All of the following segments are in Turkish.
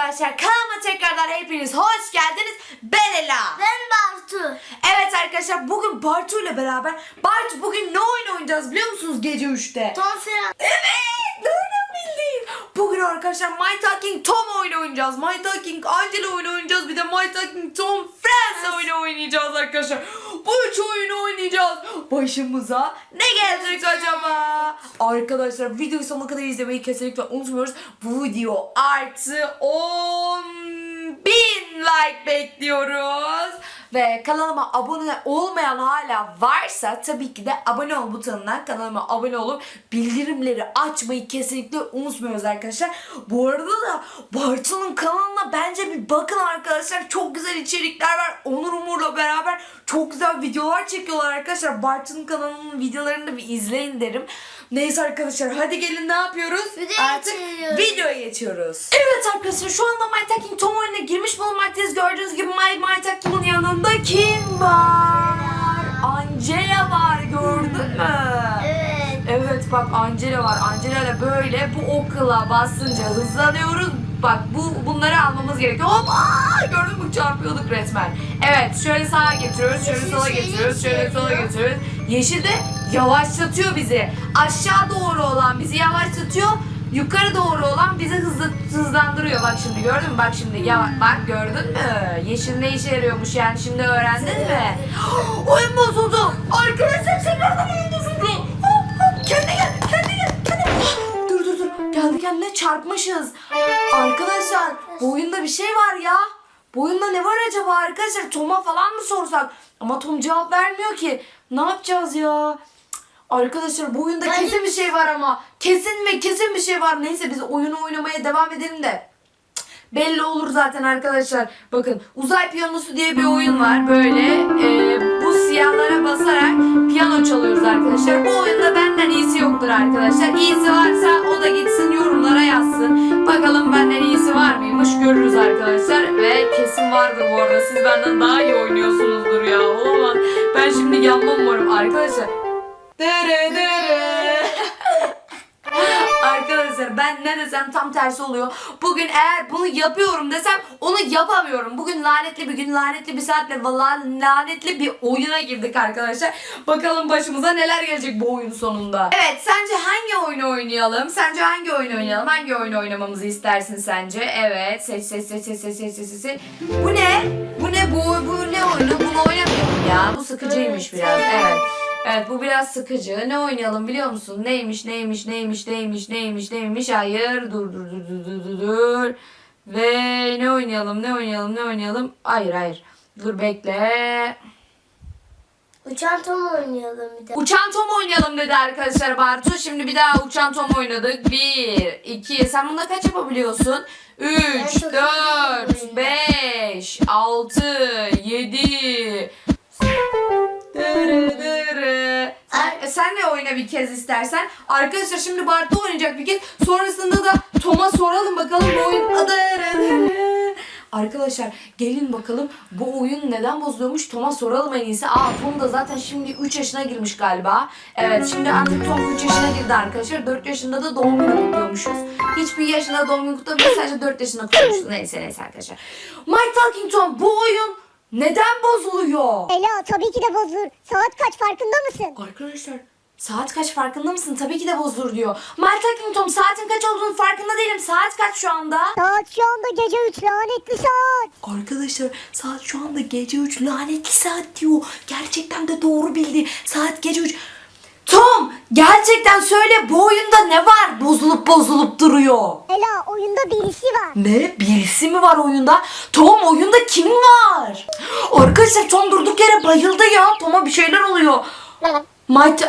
arkadaşlar kanalıma tekrardan hepiniz hoş geldiniz. Ben Ela. Ben Bartu. Evet arkadaşlar bugün Bartu ile beraber Bartu bugün ne oyun oynayacağız biliyor musunuz gece 3'te? Tom Ferhat. Evet nereden bildin? Bugün arkadaşlar My Talking Tom oyunu oynayacağız. My Talking Angela oyunu oynayacağız. Bir de My Talking Tom Friends oyunu oynayacağız arkadaşlar. Bu üç oyunu oynayacağız. Başımıza ne gelecek acaba? Arkadaşlar videoyu sonuna kadar izlemeyi kesinlikle unutmuyoruz. Bu video artı 10 bin like bekliyoruz ve kanalıma abone olmayan hala varsa tabii ki de abone ol butonuna kanalıma abone olup bildirimleri açmayı kesinlikle unutmuyoruz arkadaşlar. Bu arada da Bartu'nun kanalına bence bir bakın arkadaşlar. Çok güzel içerikler var. Onur Umur'la beraber çok güzel videolar çekiyorlar arkadaşlar. Bartu'nun kanalının videolarını da bir izleyin derim. Neyse arkadaşlar hadi gelin ne yapıyoruz? Video Artık geçiyoruz. videoya geçiyoruz. Evet arkadaşlar şu anda My Talking Tom oyuna girmiş bulunmaktayız. Gördüğünüz gibi My, My Talking'in yanında Yanında kim var? Angela var gördün mü? Evet. Evet bak Angela var. Angela ile böyle bu okula basınca hızlanıyoruz. Bak bu bunları almamız gerekiyor. Hop! Aa, gördün mü çarpıyorduk resmen. Evet şöyle sağa getiriyoruz, şöyle sola getiriyoruz, şöyle sola getiriyoruz. Yeşil de yavaşlatıyor bizi. Aşağı doğru olan bizi yavaşlatıyor yukarı doğru olan bizi hızlı, hızlandırıyor. Bak şimdi gördün mü? Bak şimdi ya hmm. bak gördün mü? Yeşil ne işe yarıyormuş yani şimdi öğrendin mi? Oyun bozuldu. Arkadaşlar tekrardan oyun bozuldu. Kendi gel, kendi gel, kendi Dur dur dur. geldi kendine çarpmışız. Arkadaşlar bu oyunda bir şey var ya. Bu oyunda ne var acaba arkadaşlar? Tom'a falan mı sorsak? Ama Tom cevap vermiyor ki. Ne yapacağız ya? Arkadaşlar bu oyunda Hayır. kesin bir şey var ama. Kesin ve kesin bir şey var. Neyse biz oyunu oynamaya devam edelim de. Belli olur zaten arkadaşlar. Bakın uzay piyanosu diye bir oyun var. Böyle e, bu siyahlara basarak piyano çalıyoruz arkadaşlar. Bu oyunda benden iyisi yoktur arkadaşlar. İyisi varsa o da gitsin yorumlara yazsın. Bakalım benden iyisi var mıymış görürüz arkadaşlar. Ve kesin vardır bu arada. Siz benden daha iyi oynuyorsunuzdur ya. Olamaz. Ben şimdi yanmam umarım arkadaşlar. Dere dere. Arkadaşlar ben ne desem tam tersi oluyor. Bugün eğer bunu yapıyorum desem onu yapamıyorum. Bugün lanetli bir gün, lanetli bir saatle vallahi lanetli bir oyuna girdik arkadaşlar. Bakalım başımıza neler gelecek bu oyun sonunda. Evet sence hangi oyunu oynayalım? Sence hangi oyunu oynayalım? Hangi oyunu oynamamızı istersin sence? Evet seç seç seç seç seç seç seç Bu ne? Bu ne bu? Bu ne oyunu? Bunu oynamayalım ya. Bu sıkıcıymış biraz. Evet. Evet bu biraz sıkıcı. Ne oynayalım biliyor musun? Neymiş neymiş neymiş neymiş neymiş neymiş. Hayır dur dur dur dur dur dur. dur Ve ne oynayalım ne oynayalım ne oynayalım. Hayır hayır. Dur bekle. Uçan tom oynayalım bir daha. Uçan tom oynayalım dedi arkadaşlar Bartu. Şimdi bir daha uçan tom oynadık. Bir, iki. Sen bunda kaç yapabiliyorsun? Üç, dört, beş, altı, yedi. Dırı. Sen senle oyna bir kez istersen. Arkadaşlar şimdi Bartu oynayacak bir kez. Sonrasında da Tom'a soralım bakalım bu oyun adı. Arkadaşlar gelin bakalım bu oyun neden bozuluyormuş Tom'a soralım en iyisi. Aa Tom da zaten şimdi 3 yaşına girmiş galiba. Evet şimdi artık Tom 3 yaşına girdi arkadaşlar. 4 yaşında da doğum günü kutluyormuşuz. Hiçbir yaşında doğum günü kutlamıyoruz sadece 4 yaşında kutluyormuşuz. Neyse neyse arkadaşlar. My Talking Tom bu oyun neden bozuluyor? Ela tabii ki de bozulur. Saat kaç farkında mısın? Arkadaşlar saat kaç farkında mısın? Tabii ki de bozulur diyor. Maltak Newton saatin kaç olduğunu farkında değilim. Saat kaç şu anda? Saat şu anda gece 3 lanetli saat. Arkadaşlar saat şu anda gece 3 lanetli saat diyor. Gerçekten de doğru bildi. Saat gece 3. Tom gerçekten söyle bu oyunda ne var bozulup bozulup duruyor? Ela oyunda birisi var. Ne? Birisi mi var oyunda? Tom oyunda kim var? Arkadaşlar Tom durduk yere bayıldı ya. Tom'a bir şeyler oluyor. Mighty...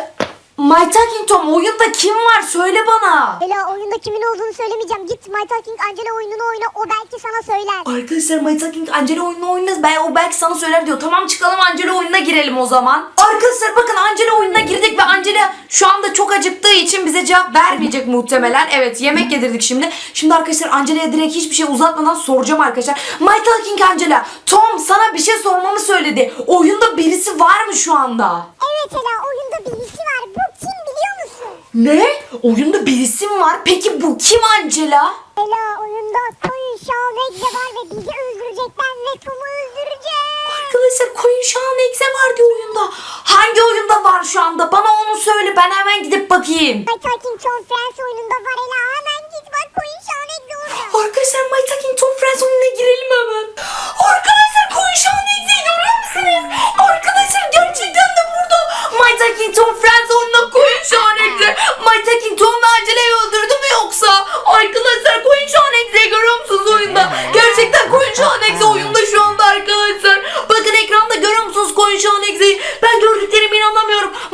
My Talking Tom oyunda kim var söyle bana. Ela oyunda kimin olduğunu söylemeyeceğim. Git My Talking Angela oyununu oyna o belki sana söyler. Arkadaşlar My Talking Angela oyununu oynarız. Ben o belki sana söyler diyor. Tamam çıkalım Angela oyununa girelim o zaman. Arkadaşlar bakın Angela oyununa girdik ve Angela şu anda çok acıktığı için bize cevap vermeyecek muhtemelen. Evet yemek yedirdik şimdi. Şimdi arkadaşlar Angela'ya direkt hiçbir şey uzatmadan soracağım arkadaşlar. My Talking Angela Tom sana bir şey sormamı söyledi. Oyunda birisi var mı şu anda? Evet Ela ne? Oyunda bir isim var? Peki bu kim Angela? Ela oyunda Koyun ekse var ve bizi öldürecek. Ben ve Tom'u öldüreceğim. Arkadaşlar Koyun ekse var diyor oyunda. Hangi oyunda var şu anda? Bana onu söyle. Ben hemen gidip bakayım. Atakin Conference oyununda var Ela. Hemen git bak Koyun ekse orada.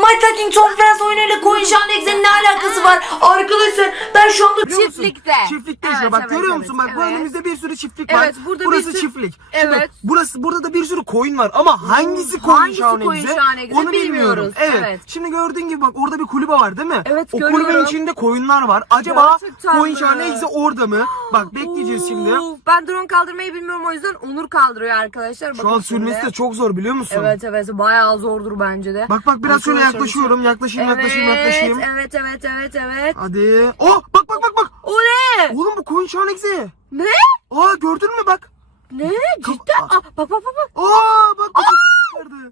My Talking Tom Friends oyunuyla Coin Şan Exe'nin ne alakası var? Arkadaşlar ben şu anda... Çiftlikte. Çiftlikte evet, bak evet, görüyor musun? Bak evet. bu önümüzde bir sürü çiftlik var. Evet burada burası bir sürü... çiftlik. Evet. Şimdi burası burada da bir sürü coin var ama hangisi Coin Şan Exe? Onu bilmiyorum. Evet. evet. Şimdi gördüğün gibi bak orada bir kulübe var değil mi? Evet o görüyorum. O kulübenin içinde koyunlar var. Acaba Coin Şan Exe orada mı? bak bekle gideceğiz şimdi. Ben drone kaldırmayı bilmiyorum o yüzden Onur kaldırıyor arkadaşlar. Şu an sürmesi de çok zor biliyor musun? Evet evet bayağı zordur bence de. Bak bak biraz şöyle yaklaşıyorum. Yaklaşayım evet, yaklaşayım yaklaşayım. Evet evet evet evet. Hadi. Oh bak bak bak bak. O ne? Oğlum bu koyun şanegze. Ne? Aa gördün mü bak. Ne? Cidden? Aa, bak bak bak bak. Aa bak bak. Aa!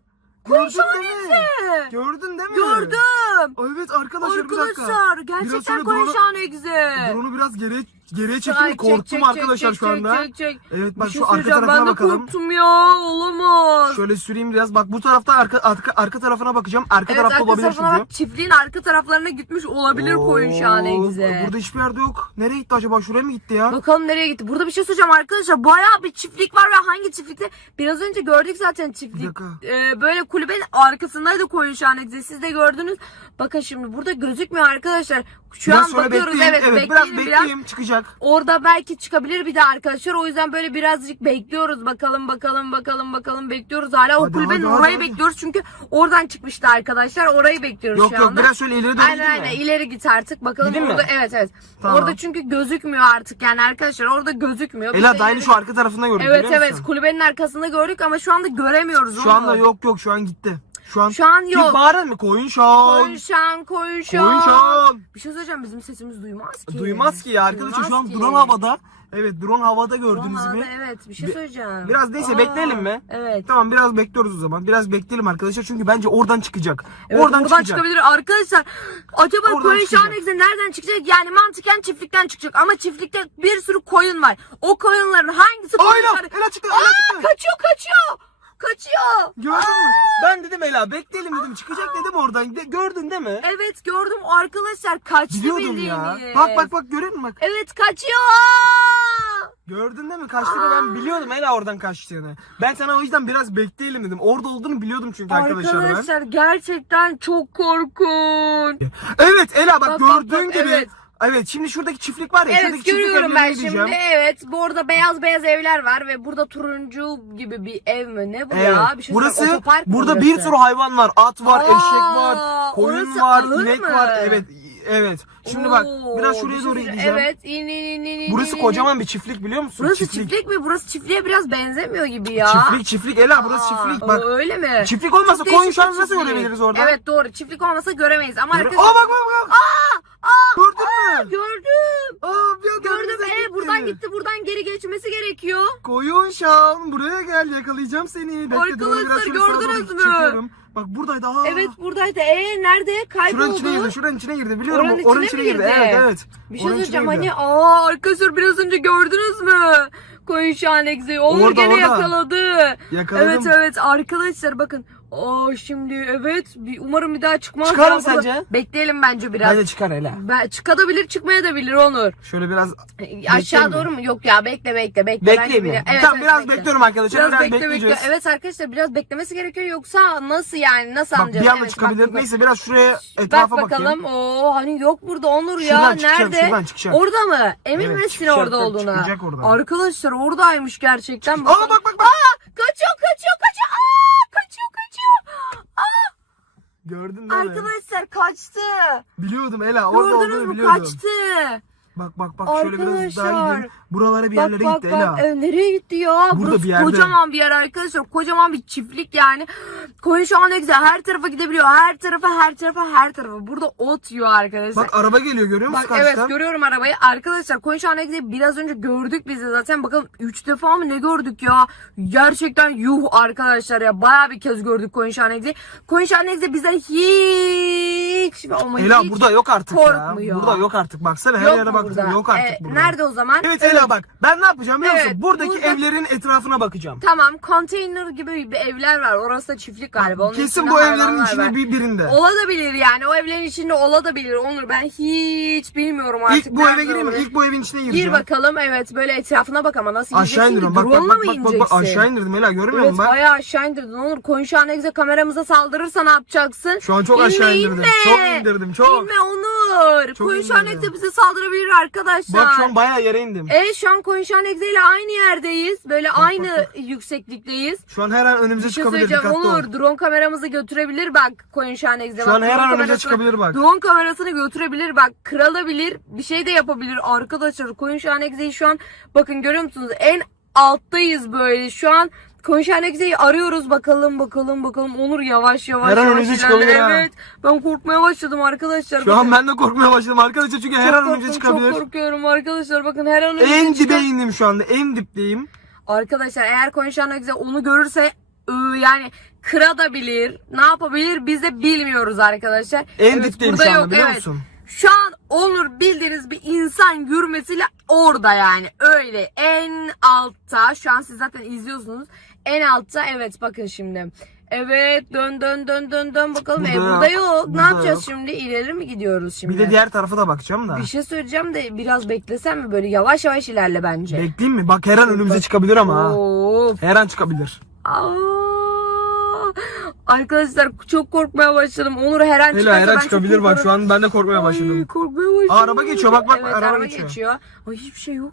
Gördün değil mi? Gördün değil mi? Gördüm. Ay, evet arkadaşlar, arkadaşlar bir dakika. Arkadaşlar gerçekten koyun drone, şanegze. Drone'u biraz geri. Geriye çekimi Ay, korktum çek, arkadaşlar çek, şu çek, anda. çek, çek. Evet bak şey şu arka tarafına bakalım. ben de bakalım. korktum ya. Olamaz. Şöyle süreyim biraz. Bak bu tarafta arka arka, arka tarafına bakacağım. Arka Evet tarafta arka olabilir tarafına çünkü. bak çiftliğin arka taraflarına gitmiş olabilir koyun şahane güzel. Burada hiçbir yerde yok. Nereye gitti acaba? Şuraya mı gitti ya? Bakalım nereye gitti. Burada bir şey soracağım arkadaşlar. Bayağı bir çiftlik var ve hangi çiftlikte? Biraz önce gördük zaten çiftlik. dakika. Ee, böyle kulübenin arkasındaydı koyun güzel. Siz de gördünüz. Bakın şimdi burada gözükmüyor arkadaşlar. Şu an bakıyoruz. bekleyin. Evet, bekleyin biraz. biraz. bekleyeyim. çıkacağım olacak. Orada belki çıkabilir bir de arkadaşlar. O yüzden böyle birazcık bekliyoruz. Bakalım bakalım bakalım bakalım bekliyoruz. Hala o kulübenin hadi, hadi, orayı hadi. bekliyoruz. Çünkü oradan çıkmıştı arkadaşlar. Orayı bekliyoruz Yok şu yok anda. biraz şöyle ileri doğru Aynen aynen ileri git artık bakalım Gideyim mi? evet evet. Tamam. Orada çünkü gözükmüyor artık yani arkadaşlar orada gözükmüyor. Ela daha şey aynı şu arka tarafında gördük Evet biliyor evet musun? kulübenin arkasında gördük ama şu anda göremiyoruz Şu onu. anda yok yok şu an gitti. Şu an, Şu an yok. Bir bağırın mı? Koyun şan. Koyun şan, koyun şan. Koyun şan. Bir şey söyleyeceğim bizim sesimiz duymaz ki. Duymaz ki ya arkadaşlar Duymaz şu an drone havada. Evet drone havada gördünüz Ulan mü? abi, Evet bir şey söyleyeceğim. Biraz neyse Aa, bekleyelim mi? Evet. Tamam biraz bekliyoruz o zaman. Biraz bekleyelim arkadaşlar çünkü bence oradan çıkacak. Evet, oradan, çıkacak. çıkabilir arkadaşlar. Acaba Oradan koyun çıkacak. şahanekse nereden çıkacak? Yani mantıken çiftlikten çıkacak ama çiftlikte bir sürü koyun var. O koyunların hangisi koyun Ayla! şahane- Ela çıktı! Ela Aa, çıktı! kaçıyor kaçıyor. Kaçıyor. Gördün mü? Ben dedim Ela bekleyelim dedim. Çıkacak dedim oradan. De, gördün değil mi? Evet gördüm arkadaşlar kaçtı Biliyordum ya. Bak bak bak görüyor musun bak. Evet kaçıyor. Gördün değil mi? Kaçtığını ben biliyordum Ela oradan kaçtığını. Ben sana o yüzden biraz bekleyelim dedim. Orada olduğunu biliyordum çünkü arkadaşlar, Arkadaşlar gerçekten çok korkun. Evet Ela bak, Bak, bak, gördüğün bak, gibi evet. Evet şimdi şuradaki çiftlik var ya. Evet görüyorum ben şimdi. Diyeceğim. Evet bu arada beyaz beyaz evler var ve burada turuncu gibi bir ev mi ne bu evet. ya? Bir şey burası otopark burada burası? bir sürü hayvan var. At var, Aa, eşek var, koyun var, inek var. Evet Evet. Şimdi Oo, bak biraz şuraya şey doğru gideceğim. Evet. İn, in, in, in, burası in, kocaman bir çiftlik biliyor musun? Burası çiftlik. çiftlik mi? Burası çiftliğe biraz benzemiyor gibi ya. Çiftlik çiftlik Ela burası Aa, çiftlik bak. Öyle mi? Çiftlik olmasa Çok koyun şu an nasıl görebiliriz orada? Evet doğru. Çiftlik olmasa göremeyiz ama Aa bak bak bak. Aa! Aa, Gördün aa, mü? Gördüm. Aa, bir anda Gördüm. önümüze ee, gitti. buradan gitti buradan geri geçmesi gerekiyor. Koyun şan buraya gel yakalayacağım seni. Bekle Arkadaşlar, gördünüz mü? çekiyorum. Bak buradaydı. Aa. Evet buradaydı. Ee nerede? Kayboldu. Şuranın içine girdi. Şuranın içine girdi. Biliyorum. Oranın içine mi girdi? Evet evet. Bir şey söyleyeceğim hani aa arkadaşlar biraz önce gördünüz mü? Koyun şu an Egze'yi. Onur Orada, gene orada. yakaladı. Yakaladım. Evet evet arkadaşlar bakın Aa şimdi evet bir- umarım bir daha çıkmaz. Çıkar mı sence? Bekleyelim bence biraz. Bence çıkar hele. Ben, çıkadabilir çıkmaya da bilir Onur. Şöyle biraz E, Aşağı doğru mu? Yok ya bekle bekle bekle. Bence bekleyeyim mi? Evet, tamam biraz bekle. bekliyorum arkadaşlar. Biraz, Biraz, bekle bekle. Evet arkadaşlar biraz beklemesi gerekiyor yoksa nasıl yani nasıl Bak anlayacağız? bir anda Evet, çıkabilir. bak, Neyse biraz şuraya Bak etrafa bakayım. bakalım. Oo hani yok burada Onur ya. Şuradan Nerede? şuradan çıkacağım. Orada mı? Emin Evet, misin orada olduğuna? çıkacak oradan. Arkadaşlar oradaymış gerçekten. Aa bak bak bak bak. Kaçıyor kaçıyor kaçıyor. Gördün değil Arkadaşlar kaçtı. Biliyordum Ela. Orada Gördünüz mü biliyordum. kaçtı. Bak bak bak şöyle biraz daha gidelim. Buralara bir yerlere bak, gitti bak, Ela. Bak nereye gitti ya? Burada Burası bir yerde. kocaman bir yer arkadaşlar. Kocaman bir çiftlik yani. Koyun şu anda güzel. Her tarafa gidebiliyor. Her tarafa, her tarafa, her tarafa. Burada ot yiyor arkadaşlar. Bak araba geliyor görüyor musun bak, karşıdan? Evet görüyorum arabayı. Arkadaşlar Koyun şu anda güzel. Biraz önce gördük biz de zaten. Bakalım 3 defa mı ne gördük ya? Gerçekten yuh arkadaşlar ya. Baya bir kez gördük koyun şu anda güzel. Koyun şu anda güzel bize hiç hiçbir olmayı Ela hiç burada yok artık korkmuyor. ya. Burada yok artık baksana her Yok yere bak. yok artık Ee, burada. nerede o zaman? Evet Ela bak ben ne yapacağım biliyor musun? Buradaki burada- evlerin etrafına bakacağım. Tamam konteyner gibi bir evler var. Orası da çiftlik galiba. Onun Kesin bu evlerin içinde var. bir birinde. Olabilir yani. O evlerin içinde olabilir. Onur ben hiç bilmiyorum artık. İlk bu eve gireyim mi? İlk bu evin içine gireceğim. Gir bakalım evet böyle etrafına bak ama nasıl Aşağı ineceksin ki? Bak bak bak mı bak, bak, bak aşağı indirdim Ela görmüyor Evet musun? Bak bayağı aşağı indirdin Onur. Koyun şu an kameramıza saldırırsa ne yapacaksın? Şu an çok aşağı indirdim. Çok ee, indirdim çok. İnme Onur. Çok Koyun indirdim. Şahnekse bize saldırabilir arkadaşlar. Bak şu an bayağı yere indim. Evet şu an Koyun Şahnekse ile aynı yerdeyiz. Böyle aynı yükseklikteyiz. Şu an her an önümüze şey çıkabilir. söyleyeceğim Dikkatli ol. Drone kameramızı götürebilir bak Koyun Şahnekse. Şu an her an önümüze çıkabilir bak. Drone kamerasını götürebilir bak. kralabilir Bir şey de yapabilir arkadaşlar. Koyun Şahnekse'yi şu an bakın görüyor musunuz? En alttayız böyle. Şu an Konuşan Ekse'yi arıyoruz bakalım bakalım bakalım. Onur yavaş yavaş. Her an yavaş önümüze çıkabilir ha. Evet. Ben korkmaya başladım arkadaşlar. Şu an ben de korkmaya başladım arkadaşlar çünkü her an önümüze korktum, çıkabilir. Çok korkuyorum arkadaşlar. Bakın her an önümüze En dibe çıkan- indim şu anda en dipteyim. Arkadaşlar eğer konuşan Ekse onu görürse ıı, yani kırabilir. Ne yapabilir biz de bilmiyoruz arkadaşlar. En Evet, dipteyim burada şu anda yok, biliyor evet. Şu an Onur bildiğiniz bir insan yürümesiyle orada yani öyle en altta şu an siz zaten izliyorsunuz en altta evet bakın şimdi. Evet dön dön dön dön dön bakalım. E, burada, e, burada yok. yok. Burada ne yapacağız yok. şimdi? İleri mi gidiyoruz şimdi? Bir de diğer tarafa da bakacağım da. Bir şey söyleyeceğim de biraz beklesen mi böyle yavaş yavaş ilerle bence. Bekleyeyim mi? Bak her an önümüze çıkabilir ama. Of. Her an çıkabilir. Aa, arkadaşlar çok korkmaya başladım. Onur her an çıkarsa her an çıkabilir bak şu an ben de korkmaya başladım. Ay, korkmaya başladım. Aa, araba geçiyor bak bak evet, araba, araba geçiyor. geçiyor. Ay hiçbir şey yok.